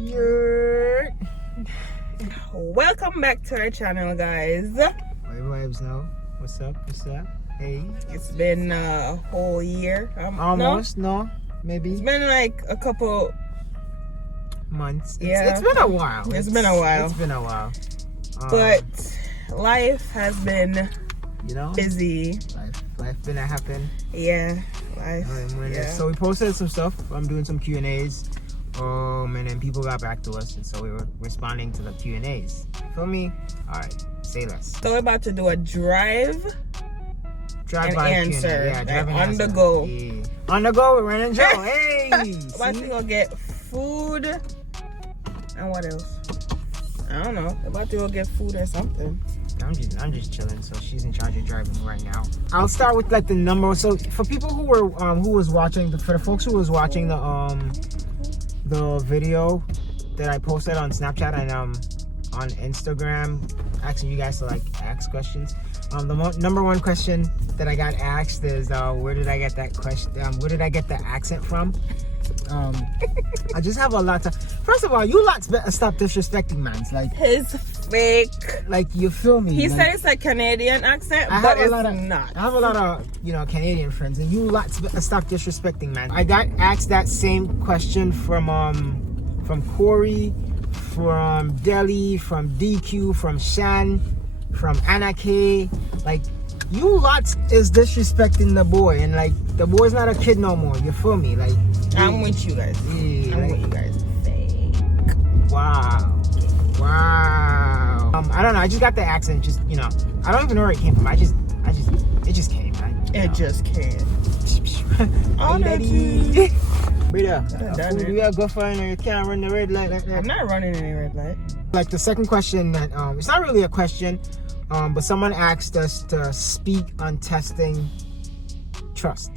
Yeah. Welcome back to our channel, guys. Wave vibes now. What's up? What's up? Hey. It's been a whole year. Almost, no? Maybe. It's been like a couple months. Yeah. It's been a while. It's been a while. It's been a while. But life has been busy. Life been a happen. Yeah. Life. Yeah. So we posted some stuff. I'm doing some Q&As. And then people got back to us, and so we were responding to the Q&As. Feel me? All right, say less. So we're about to do a drive and by answer. Q&A. Yeah, drive and on answer. the go. Yeah. On the go with Ren and Joe. Hey! About to go get food. And what else? I don't know. About to go get food or something. I'm just chilling, so she's in charge of driving right now. I'll start with like the number. So for people who were for the folks who was watching the video that I posted on Snapchat and on Instagram, asking you guys to like ask questions. The number one question that I got asked is where did I get that question? Where did I get the accent from? I just have a lot to. First of all, you lots better stop disrespecting mans. Like his fake. Like you feel me? He like, said it's a Canadian accent, but it's not. I have a lot of Canadian friends, and you lots better stop disrespecting man. I got asked that same question from Corey, from Deli, from DQ, from Shan, from Anna K. Like you lots is disrespecting the boy, and like the boy's not a kid no more. You feel me? Like I'm with you guys. Yeah, I'm with you guys. Fake. Wow. I don't know. I just got the accent. Just I don't even know where it came from. It just came. It just came. Oh, daddy. Brother, food we are go find, or you can't run the red light like that. I'm not running any red light. Like the second question that it's not really a question, but someone asked us to speak on testing trust.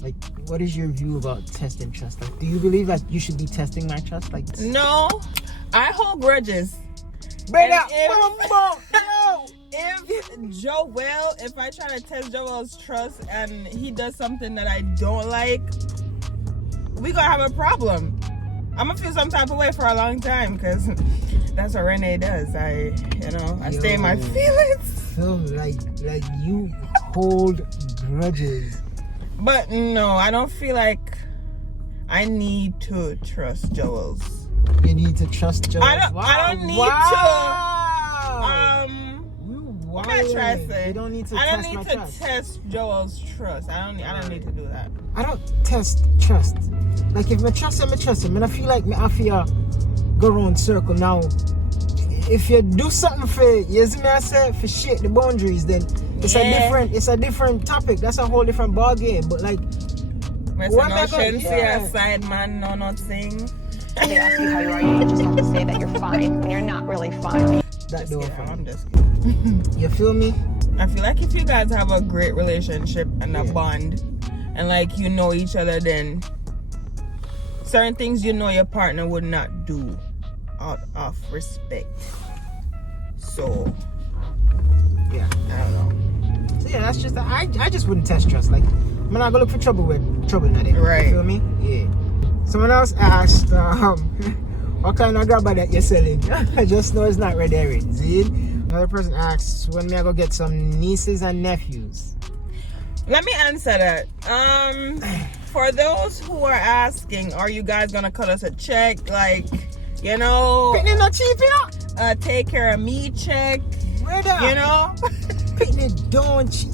Like, what is your view about testing trust? Like, do you believe that you should be testing my trust? Like, no, I hold grudges. Brother, if I try to test Joel's trust and he does something that I don't like, we gonna have a problem. I'm gonna feel some type of way for a long time because that's what Renee does. I stay in my feelings. Feel like you hold grudges. But no, I don't feel like I need to trust Joel's. You need to trust Joel. I don't need to. What am I trying to say? You don't need to I don't test need my to trust. test Joel's trust. I don't need to do that. I don't test trust. Like if I trust him, I trust him. And I feel like I feel go around circle now. If you do something for for shit the boundaries, then it's a different topic. That's a whole different ball game. But like what am I going to say a side man no nothing? They ask you how you are, you just have to say that you're fine when you're not really fine. I'm just kidding. You feel me? I feel like if you guys have a great relationship and a bond and like you know each other, then certain things your partner would not do out of respect. So yeah, I don't know. So yeah, that's just I just wouldn't test trust. Like I'm not gonna look for trouble with trouble in it. Right. You feel me? Yeah. Someone else asked, what kind of grabber that you're selling? I just know it's not red herring. See? Another person asks, when may I go get some nieces and nephews? Let me answer that. For those who are asking, are you guys gonna cut us a check? Like, Pitney not cheap, take care of me check. Brother. Pitney don't cheap.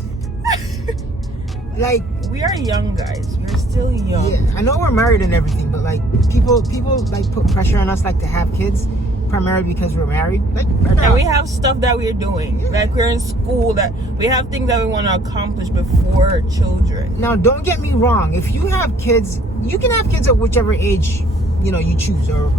Like, we are young guys. We're still young. Yeah, I know we're married and everything, but like people like put pressure on us like to have kids, primarily because we're married. Like, and we have stuff that we're doing. Yeah. Like we're in school, that we have things that we want to accomplish before children. Now, don't get me wrong. If you have kids, you can have kids at whichever age you choose, or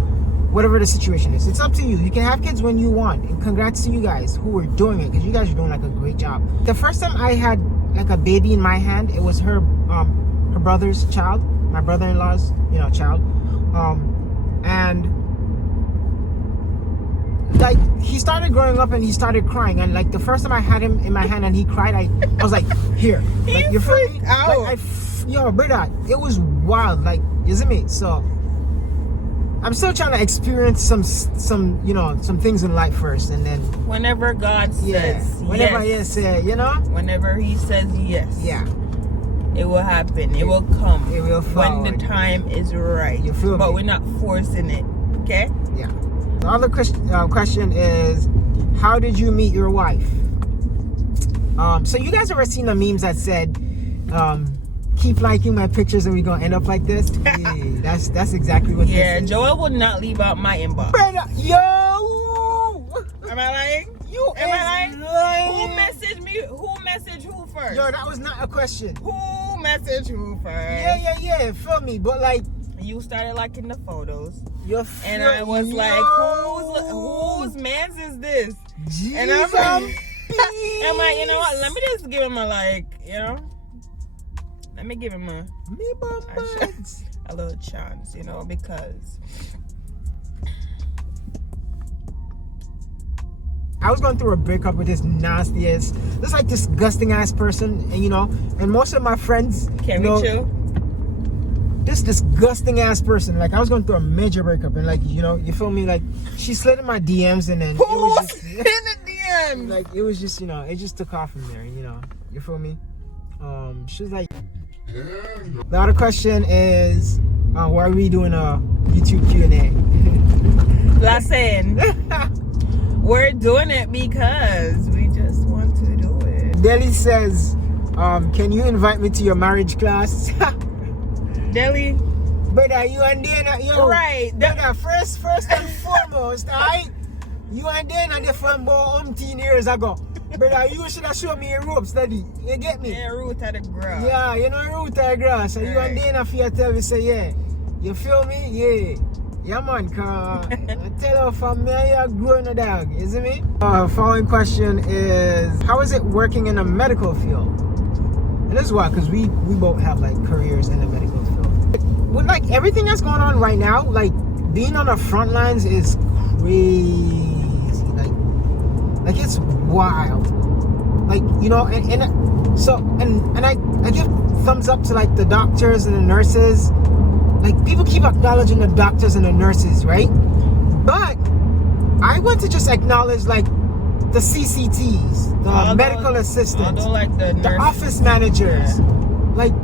whatever the situation is. It's up to you. You can have kids when you want. And congrats to you guys who are doing it, because you guys are doing like a great job. The first time I had like a baby in my hand, it was her brother's child, my brother-in-law's child, and like he started growing up and he started crying, and like the first time I had him in my hand and he cried, I was like, here, like you're freaking out. Like, brother, it was wild. Like, you see me? So I'm still trying to experience some some things in life first, and then Whenever God says whenever yes. he says, Whenever he says yes. yeah, It will happen. It will come. it will when the forward. time is right. You feel but me? we're not forcing it. Okay? Yeah. The other question is, how did you meet your wife? So you guys ever seen the memes that said, keep liking my pictures and we're gonna end up like this? Yeah, that's exactly what Yeah, this is. Joel would not leave out my inbox. Brother, yo! Am I lying? You Am I lying? lying? Who messaged me? Who messaged who first? Yo, that was not a question. Who messaged who first? Yeah, feel me, but like, You started liking the photos. And yo, I was like, whose man's is this? Jesus. And I'm like, you know what? Let me just give him a let me give him a little chance, because I was going through a breakup with this nastiest, this like disgusting ass person, and most of my friends, can we chill? This disgusting ass person, like I was going through a major breakup, and like you feel me, like she slid in my DMs, and then Who's in the DM? like it was just it just took off from there, you feel me. She was like, the other question is, why are we doing a YouTube Q&A? Listen, we're doing it because we just want to do it. Deli says, can you invite me to your marriage class? Deli, Brother, you and Dana, right? Brother, first and foremost, alright? You and Dana they from about 18 years ago. Brother, you should have shown me a rope study. You get me? Yeah, root of the grass. Yeah, root of the grass. And you and Dana feel tell me say, yeah. You feel me? Yeah. Yeah, man, cause I tell her from me, you're growing a dog. You see me? Following question is, how is it working in the medical field? And this is why, because we both have like careers in the medical field. With like everything that's going on right now, like being on the front lines is crazy. Like it's wild. Like, and I give thumbs up to like the doctors and the nurses. Like people keep acknowledging the doctors and the nurses, right? But I want to just acknowledge like the CCTs, the medical assistants, the office managers, like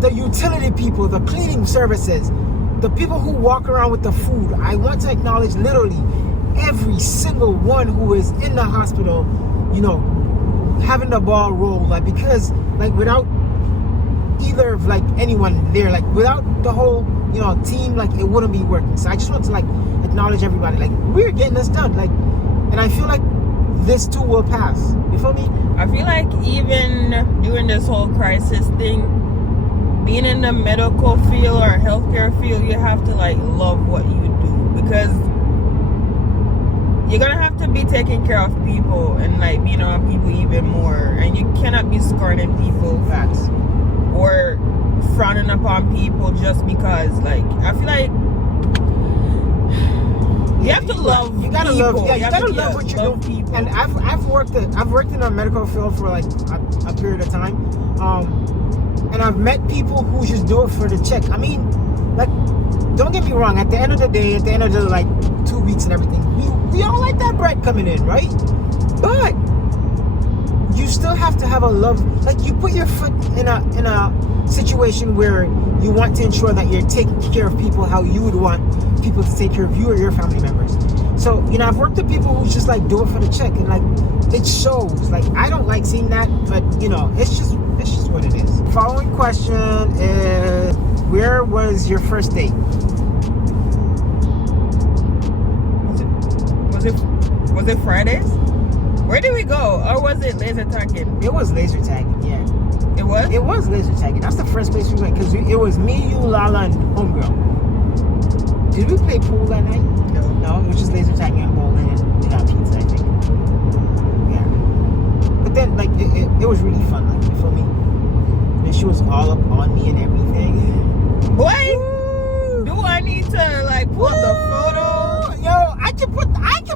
the utility people, the cleaning services, the people who walk around with the food. I want to acknowledge literally every single one who is in the hospital, having the ball roll, like, because like without either of like anyone there, like without the whole team, like it wouldn't be working. So I just want to like acknowledge everybody, like we're getting this done, like, and I feel like this too will pass. You feel me? I feel like even during this whole crisis thing, being in the medical field or healthcare field, you have to like love what you do, because you're gonna have to be taking care of people and like being around people even more, and you cannot be scorning people. Facts. Or frowning upon people just because, like, I feel like you have to love. You gotta people. love. Yeah, you gotta love what you do. People. And I've worked in a medical field for like a period of time, and I've met people who just do it for the check. I mean, like, don't get me wrong. At the end of the day, at the end of the like 2 weeks and everything, we all like that bread coming in, right? But you still have to have a love. Like, you put your foot in a situation where you want to ensure that you're taking care of people how you would want people to take care of you or your family members. So, I've worked with people who just like do it for the check, and like it shows. Like, I don't like seeing that, but it's just what it is. Following question is, where was your first date? Was it Fridays? Where did we go? Or was it laser tagging? It was laser tagging, yeah. It was? It was laser tagging. That's the first place we went, because it was me, you, Lala, and Homegirl. Did we play pool that night? No, it was just laser tagging at bowling and got pizza, I think. Yeah. But then, like, it was really fun, like, you feel me? And she was all up on me and everything. Boy, do I need to, like, put the photos? Yo, I can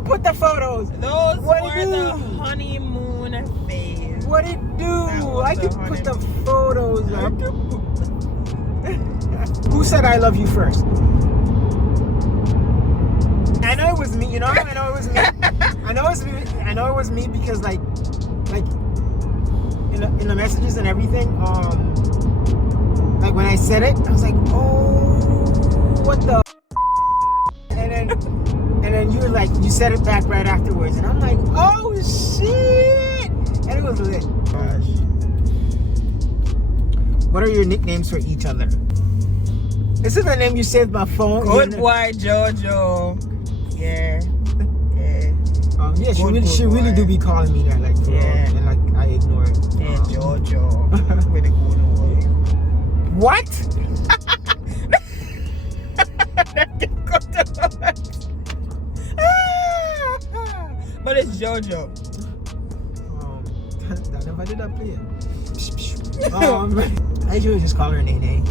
put the photos. Those were the honeymoon phase. What it do? I can put the photos up. Who said I love you first? it was me. I know it was me because like in the messages and everything, like when I said it, I was like, oh, what the and then you were like, you said it back right afterwards, and I'm like, oh shit, and it was lit. Gosh. What are your nicknames for each other? This is the name you saved my phone. Good boy, Jojo. Yeah. Yeah. Yeah, she Good really boy. do be calling me that, like, for real, Yeah. and like I ignore it. Yeah, Jojo. With a good boy. What? But it's Jojo. That never did that play. I usually just call her Nene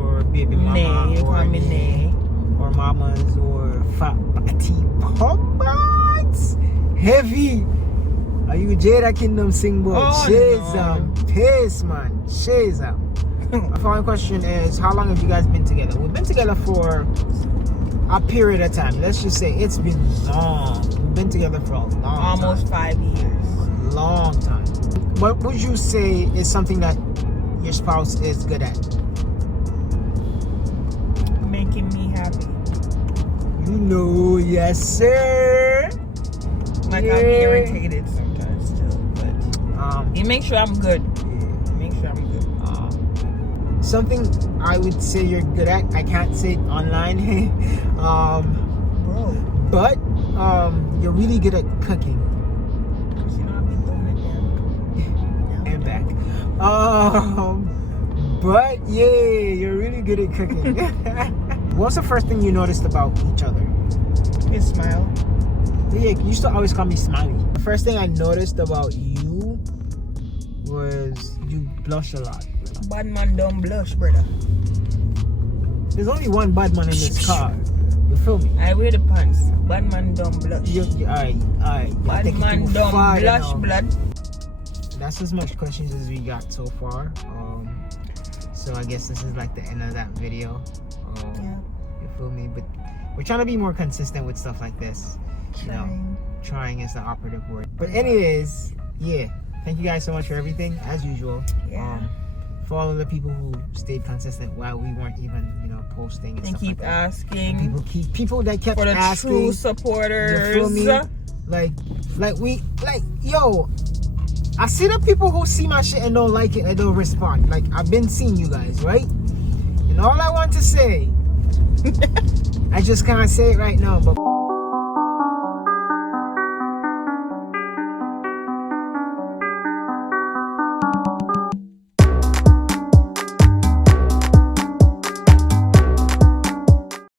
or baby mama Nay, you or call me Nay. or mamas or fat patty pumpats. Heavy. Are you Jada Kingdom sing boy? Oh, Shazam. Pace man. Shazam. My following question is, how long have you guys been together? We've been together for a period of time. Let's just say it's been long. We've been together for a long Almost time. 5 years. Long time. What would you say is something that your spouse is good at? Making me happy. You know, yes sir. Like Yeah. I'm irritated sometimes still, but he makes sure I'm good. Make sure I'm good. Something I would say you're good at, I can't say it online, Bro, but you're really good at cooking. you know I've been doing it now. And back. But yeah, you're really good at cooking. What's the first thing you noticed about each other? His smile. Yeah, you used to always call me Smiley. The first thing I noticed about you was you blush a lot. Bad man don't blush, brother. There's only one bad man in this car. You feel me? I wear the pants. Bad man don't blush. Alright. Bad man don't blush, blood. That's as much questions as we got so far. So I guess this is like the end of that video. Yeah. You feel me? But we're trying to be more consistent with stuff like this. You know, trying is the operative word. But anyways, yeah. Thank you guys so much for everything, as usual. Yeah. For all of the people who stayed consistent while we weren't even, posting and And stuff keep like that. asking. And people that kept For the asking. true You supporters. feel me? Yo, I see the people who see my shit and don't like it and don't respond. Like, I've been seeing you guys, right? And all I want to say, I just can't say it right now, but